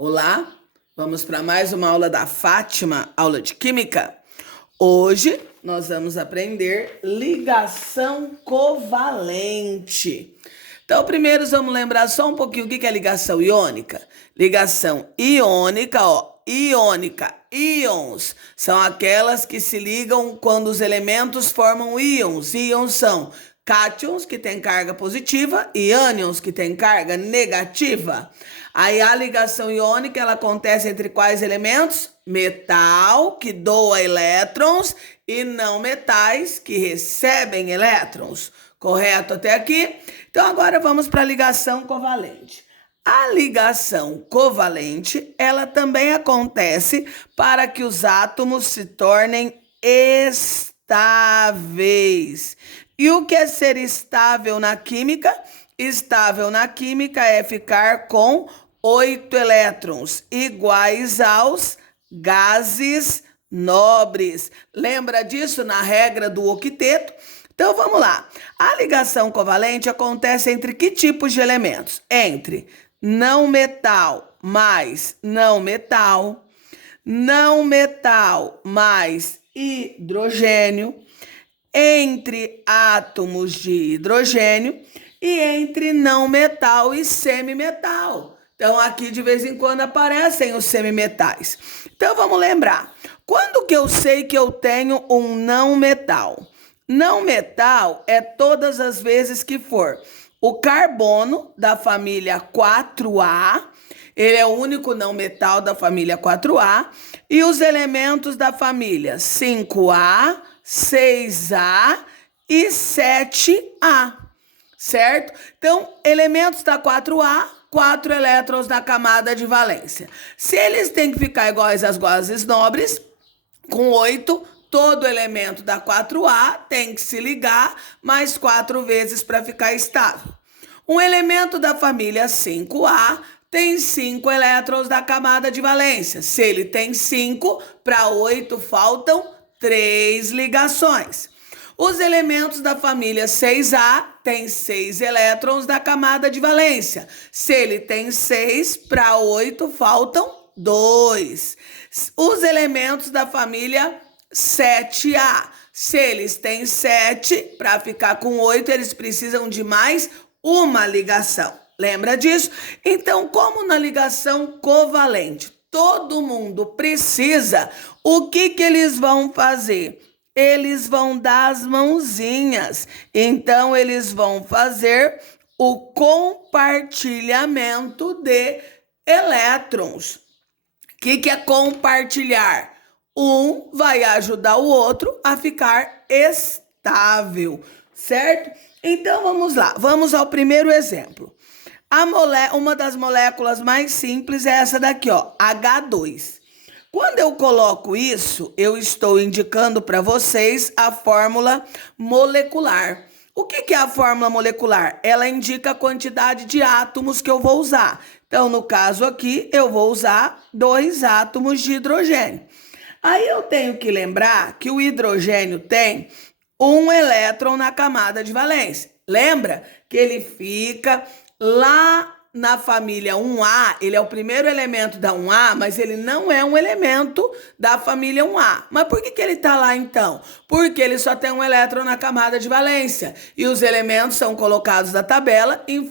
Olá, vamos para mais uma aula da Fátima, aula de Química. Hoje nós vamos aprender ligação covalente. Então, primeiro vamos lembrar só um pouquinho o que é ligação iônica. Ligação iônica, iônica, íons, são aquelas que se ligam quando os elementos formam íons. Íons são cátions, que tem carga positiva, e ânions, que tem carga negativa. Aí a ligação iônica, ela acontece entre quais elementos? Metal, que doa elétrons, e não metais, que recebem elétrons. Correto até aqui? Então agora vamos para a ligação covalente. A ligação covalente, ela também acontece para que os átomos se tornem estáveis. E o que é ser estável na química? Estável na química é ficar com 8 elétrons, iguais aos gases nobres. Lembra disso na regra do octeto? Então vamos lá. A ligação covalente acontece entre que tipos de elementos? Entre não metal mais não metal mais hidrogênio, entre átomos de hidrogênio e entre não metal e semimetal. Então aqui de vez em quando aparecem os semimetais. Então vamos lembrar. Quando que eu sei que eu tenho um não metal? Não metal é todas as vezes que for o carbono da família 4A, ele é o único não metal da família 4A, e os elementos da família 5A, 6A e 7A, certo? Então, elementos da 4A, 4 elétrons na camada de valência. Se eles têm que ficar iguais às gases nobres, com 8, todo elemento da 4A tem que se ligar mais 4 vezes para ficar estável. Um elemento da família 5A tem 5 elétrons da camada de valência. Se ele tem 5, para 8 faltam 3 ligações. Os elementos da família 6A têm 6 elétrons da camada de valência. Se ele tem 6, para 8 faltam 2. Os elementos da família 7A, se eles têm 7, para ficar com 8, eles precisam de mais uma ligação. Lembra disso? Então, como na ligação covalente, todo mundo precisa, o que eles vão fazer? Eles vão dar as mãozinhas. Então, eles vão fazer o compartilhamento de elétrons. O que é compartilhar? Um vai ajudar o outro a ficar estável, certo? Então, vamos lá. Vamos ao primeiro exemplo. Uma das moléculas mais simples é essa daqui, ó, H2. Quando eu coloco isso, eu estou indicando para vocês a fórmula molecular. O que é a fórmula molecular? Ela indica a quantidade de átomos que eu vou usar. Então, no caso aqui, eu vou usar 2 átomos de hidrogênio. Aí eu tenho que lembrar que o hidrogênio tem 1 elétron na camada de valência. Lembra que ele fica lá na família 1A, ele é o primeiro elemento da 1A, mas ele não é um elemento da família 1A. Mas por que ele está lá então? Porque ele só tem 1 elétron na camada de valência. E os elementos são colocados na tabela em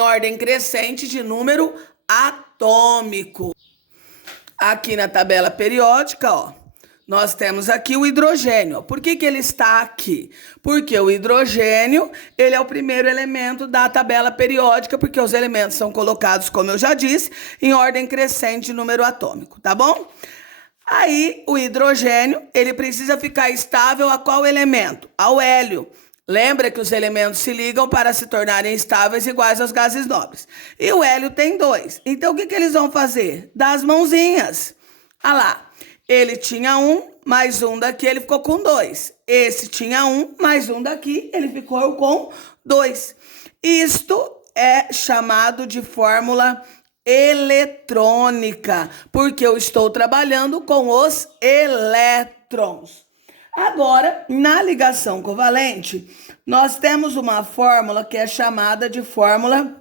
ordem crescente de número atômico. Aqui na tabela periódica, ó, nós temos aqui o hidrogênio. Por que ele está aqui? Porque o hidrogênio, ele é o primeiro elemento da tabela periódica, porque os elementos são colocados, como eu já disse, em ordem crescente de número atômico, tá bom? Aí, o hidrogênio, ele precisa ficar estável a qual elemento? Ao hélio. Lembra que os elementos se ligam para se tornarem estáveis iguais aos gases nobres. E o hélio tem 2. Então, o que eles vão fazer? Dar as mãozinhas. Olha lá. Ele tinha 1, mais 1 daqui, ele ficou com 2. Esse tinha 1, mais 1 daqui, ele ficou com 2. Isto é chamado de fórmula eletrônica, porque eu estou trabalhando com os elétrons. Agora, na ligação covalente, nós temos uma fórmula que é chamada de fórmula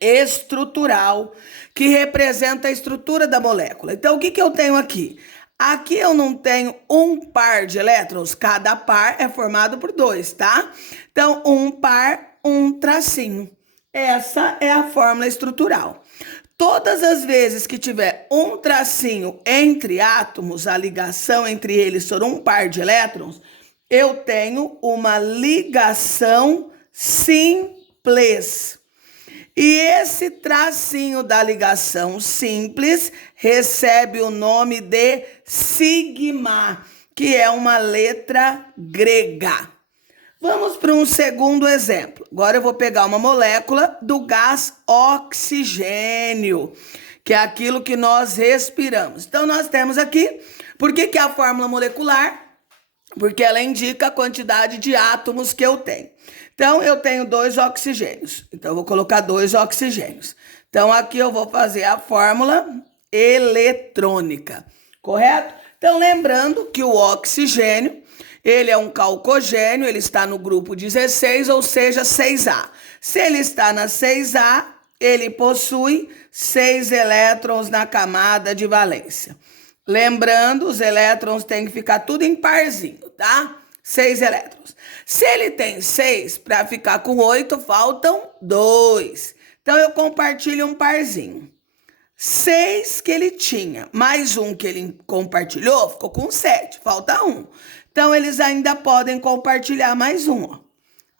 estrutural, que representa a estrutura da molécula. Então, o que eu tenho aqui? Aqui eu não tenho um par de elétrons, cada par é formado por 2, tá? Então, um par, um tracinho. Essa é a fórmula estrutural. Todas as vezes que tiver um tracinho entre átomos, a ligação entre eles for um par de elétrons, eu tenho uma ligação simples. E esse tracinho da ligação simples recebe o nome de sigma, que é uma letra grega. Vamos para um segundo exemplo. Agora eu vou pegar uma molécula do gás oxigênio, que é aquilo que nós respiramos. Então, nós temos aqui, por que é a fórmula molecular? Porque ela indica a quantidade de átomos que eu tenho. Então, eu tenho 2 oxigênios. Então, eu vou colocar 2 oxigênios. Então, aqui eu vou fazer a fórmula eletrônica, correto? Então, lembrando que o oxigênio, ele é um calcogênio, ele está no grupo 16, ou seja, 6A. Se ele está na 6A, ele possui 6 elétrons na camada de valência. Lembrando, os elétrons têm que ficar tudo em parzinho, tá? 6 elétrons. Se ele tem 6, para ficar com 8, faltam 2. Então, eu compartilho um parzinho. 6 que ele tinha, mais um que ele compartilhou, ficou com 7, falta 1. Então, eles ainda podem compartilhar mais um, ó.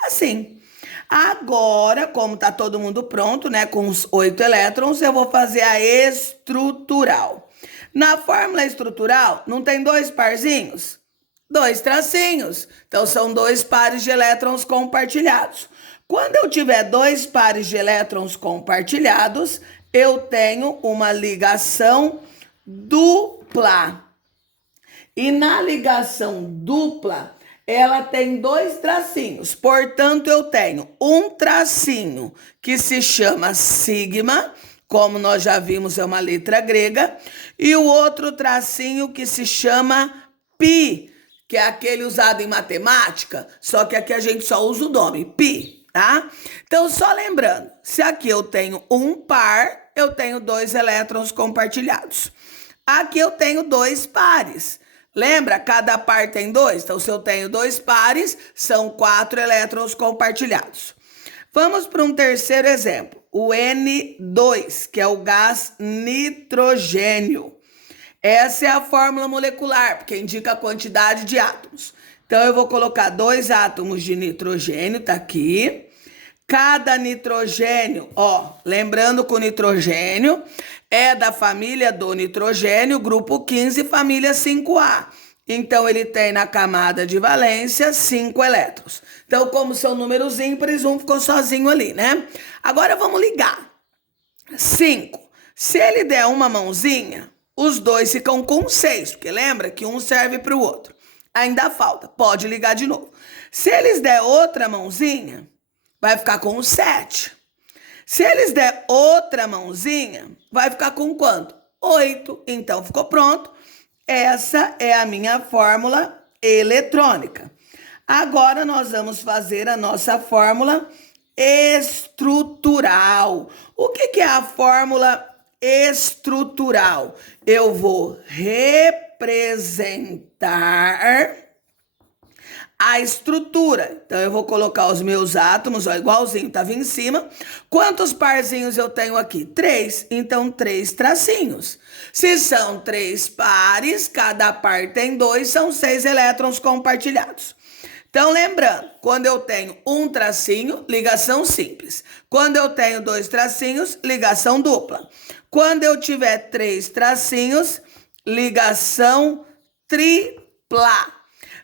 Assim. Agora, como está todo mundo pronto, né, com os 8 elétrons, eu vou fazer a estrutural. Na fórmula estrutural, não tem 2 parzinhos? 2 tracinhos. Então, são 2 pares de elétrons compartilhados. Quando eu tiver 2 pares de elétrons compartilhados, eu tenho uma ligação dupla. E na ligação dupla, ela tem 2 tracinhos. Portanto, eu tenho um tracinho que se chama sigma, como nós já vimos, é uma letra grega, e o outro tracinho que se chama pi, que é aquele usado em matemática, só que aqui a gente só usa o nome, pi, tá? Então, só lembrando, se aqui eu tenho um par, eu tenho 2 elétrons compartilhados. Aqui eu tenho 2 pares. Lembra? Cada par tem 2. Então, se eu tenho 2 pares, são 4 elétrons compartilhados. Vamos para um terceiro exemplo. O N2, que é o gás nitrogênio. Essa é a fórmula molecular, porque indica a quantidade de átomos. Então, eu vou colocar 2 átomos de nitrogênio, tá aqui. Cada nitrogênio, ó, lembrando que o nitrogênio é da família do nitrogênio, grupo 15, família 5A. Então, ele tem na camada de valência 5 elétrons. Então, como são números ímpares, um ficou sozinho ali, né? Agora, vamos ligar. 5. Se ele der uma mãozinha, os 2 ficam com 6, porque lembra que um serve para o outro. Ainda falta, pode ligar de novo. Se eles der outra mãozinha, vai ficar com 7. Se eles der outra mãozinha, vai ficar com quanto? 8. Então, ficou pronto. Essa é a minha fórmula eletrônica. Agora, nós vamos fazer a nossa fórmula estrutural. O que é a fórmula estrutural? Eu vou representar a estrutura. Então, eu vou colocar os meus átomos, ó, igualzinho, estava em cima. Quantos parzinhos eu tenho aqui? 3. Então, 3 tracinhos. Se são 3 pares, cada par tem 2, são 6 elétrons compartilhados. Então, lembrando, quando eu tenho um tracinho, ligação simples. Quando eu tenho 2 tracinhos, ligação dupla. Quando eu tiver 3 tracinhos, ligação tripla.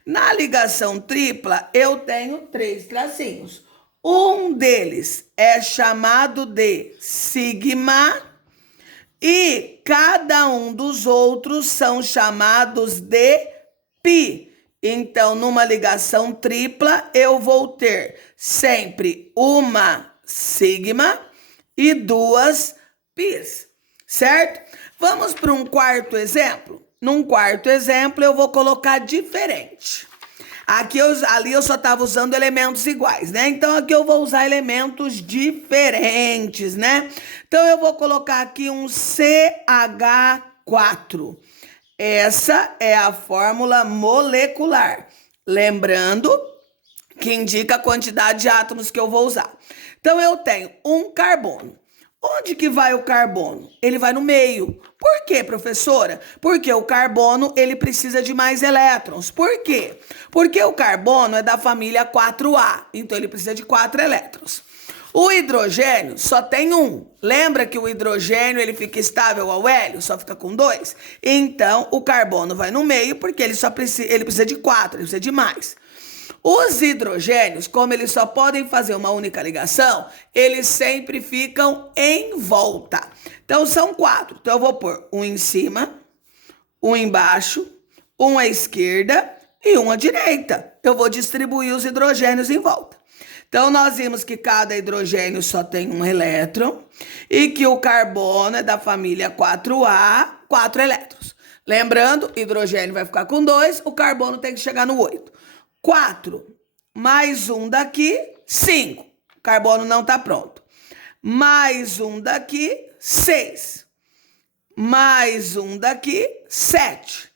Na ligação tripla, eu tenho 3 tracinhos. Um deles é chamado de sigma e cada um dos outros são chamados de pi. Então, numa ligação tripla, eu vou ter sempre uma sigma e 2 pis, certo? Vamos para um quarto exemplo? Num quarto exemplo, eu vou colocar diferente. Ali eu só estava usando elementos iguais, né? Então aqui eu vou usar elementos diferentes, né? Então eu vou colocar aqui um CH4. Essa é a fórmula molecular. Lembrando que indica a quantidade de átomos que eu vou usar. Então eu tenho um carbono. Onde que vai o carbono? Ele vai no meio. Por quê, professora? Porque o carbono, ele precisa de mais elétrons. Por quê? Porque o carbono é da família 4A, então ele precisa de 4 elétrons. O hidrogênio só tem um. Lembra que o hidrogênio, ele fica estável ao hélio, só fica com 2? Então, o carbono vai no meio porque ele precisa de 4, ele precisa de mais. Os hidrogênios, como eles só podem fazer uma única ligação, eles sempre ficam em volta. Então, são 4. Então, eu vou pôr um em cima, um embaixo, um à esquerda e um à direita. Eu vou distribuir os hidrogênios em volta. Então, nós vimos que cada hidrogênio só tem um elétron e que o carbono é da família 4A, 4 elétrons. Lembrando, hidrogênio vai ficar com 2, o carbono tem que chegar no 8. 4 mais um daqui, 5. O carbono não está pronto. Mais um daqui, 6. Mais um daqui, 7.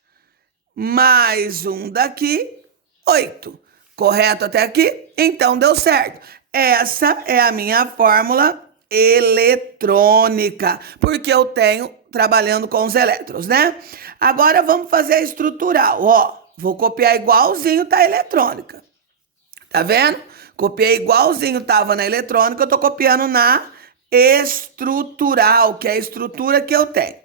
Mais um daqui, 8. Correto até aqui? Então deu certo. Essa é a minha fórmula eletrônica, porque eu tenho trabalhando com os elétrons, né? Agora vamos fazer a estrutural, ó. Vou copiar igualzinho tá a eletrônica. Tá vendo? Copiei igualzinho tava na eletrônica, eu tô copiando na estrutural, que é a estrutura que eu tenho.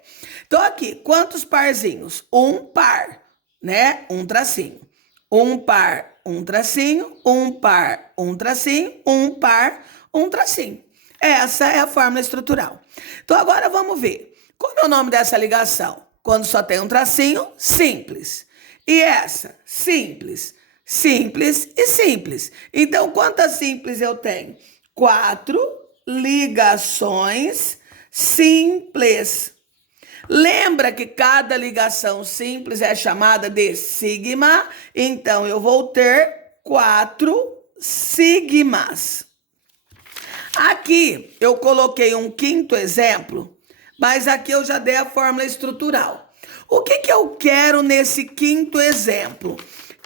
Então aqui, quantos parzinhos? Um par, né? Um tracinho. Um par, um tracinho, um par, um tracinho, um par, um tracinho. Essa é a fórmula estrutural. Então agora vamos ver. Qual é o nome dessa ligação? Quando só tem um tracinho, simples. E essa? Simples. Simples e simples. Então, quantas simples eu tenho? 4 ligações simples. Lembra que cada ligação simples é chamada de sigma? Então, eu vou ter 4 sigmas. Aqui, eu coloquei um quinto exemplo, mas aqui eu já dei a fórmula estrutural. O que eu quero nesse quinto exemplo?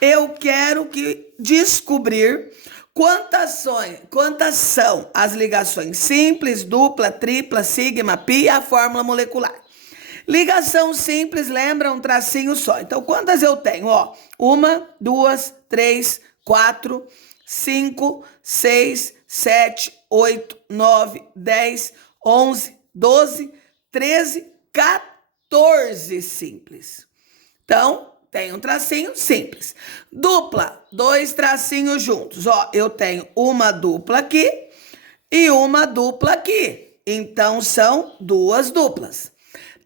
Eu quero descobrir quantas são as ligações simples, dupla, tripla, sigma, pi e a fórmula molecular. Ligação simples, lembra um tracinho só. Então, quantas eu tenho? Ó, 1, 2, 3, 4, 5, 6, 7, 8, 9, 10, 11, 12, 13, 14 simples. Então, tem um tracinho simples. Dupla, 2 tracinhos juntos. Ó, eu tenho uma dupla aqui e uma dupla aqui. Então, são 2 duplas.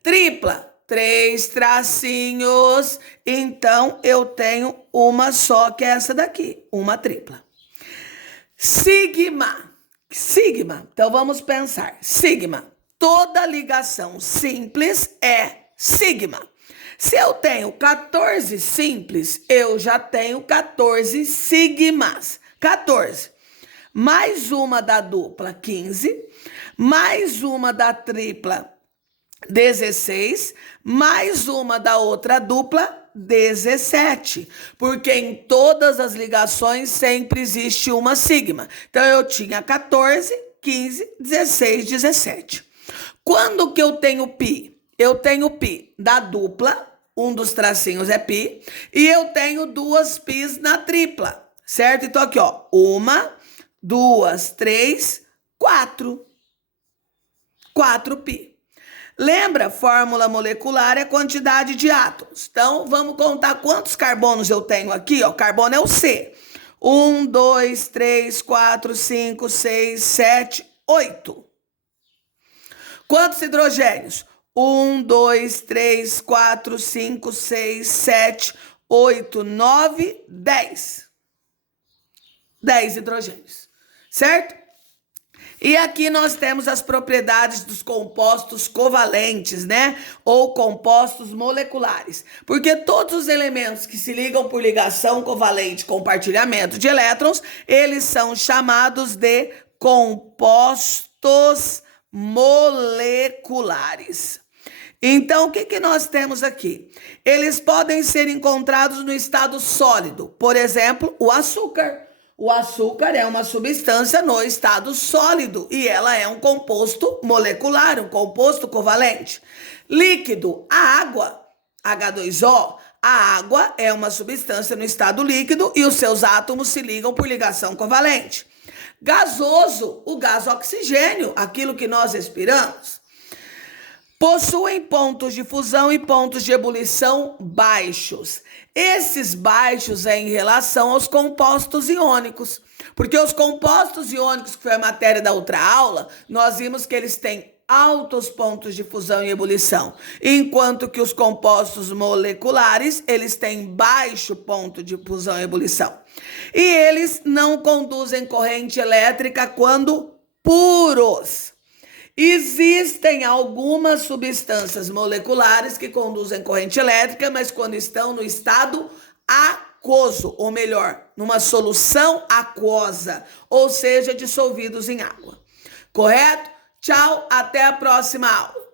Tripla, 3 tracinhos. Então, eu tenho uma só, que é essa daqui. Uma tripla. Sigma. Então, vamos pensar. Sigma. Toda ligação simples é sigma. Se eu tenho 14 simples, eu já tenho 14 sigmas. 14. Mais uma da dupla, 15. Mais uma da tripla, 16. Mais uma da outra dupla, 17. Porque em todas as ligações sempre existe uma sigma. Então, eu tinha 14, 15, 16, 17. Quando que eu tenho pi? Eu tenho pi da dupla, um dos tracinhos é pi, e eu tenho 2 pis na tripla, certo? Então aqui, ó, 1, 2, 3, 4. 4 pi. Lembra, fórmula molecular é quantidade de átomos. Então, vamos contar quantos carbonos eu tenho aqui, ó. Carbono é o C. 1, 2, 3, 4, 5, 6, 7, 8. Quantos hidrogênios? 1, 2, 3, 4, 5, 6, 7, 8, 9, 10. 10 hidrogênios, certo? E aqui nós temos as propriedades dos compostos covalentes, né? Ou compostos moleculares. Porque todos os elementos que se ligam por ligação covalente, compartilhamento de elétrons, eles são chamados de compostos moleculares. Então, o que nós temos aqui? Eles podem ser encontrados no estado sólido. Por exemplo, o açúcar. O açúcar é uma substância no estado sólido e ela é um composto molecular, um composto covalente. Líquido, a água, H2O. A água é uma substância no estado líquido e os seus átomos se ligam por ligação covalente. Gasoso, o gás oxigênio, aquilo que nós respiramos. Possuem pontos de fusão e pontos de ebulição baixos. Esses baixos é em relação aos compostos iônicos, porque os compostos iônicos, que foi a matéria da outra aula, nós vimos que eles têm altos pontos de fusão e ebulição, enquanto que os compostos moleculares, eles têm baixo ponto de fusão e ebulição. E eles não conduzem corrente elétrica quando puros. Existem algumas substâncias moleculares que conduzem corrente elétrica, mas quando estão no estado aquoso, ou melhor, numa solução aquosa, ou seja, dissolvidos em água. Correto? Tchau, até a próxima aula.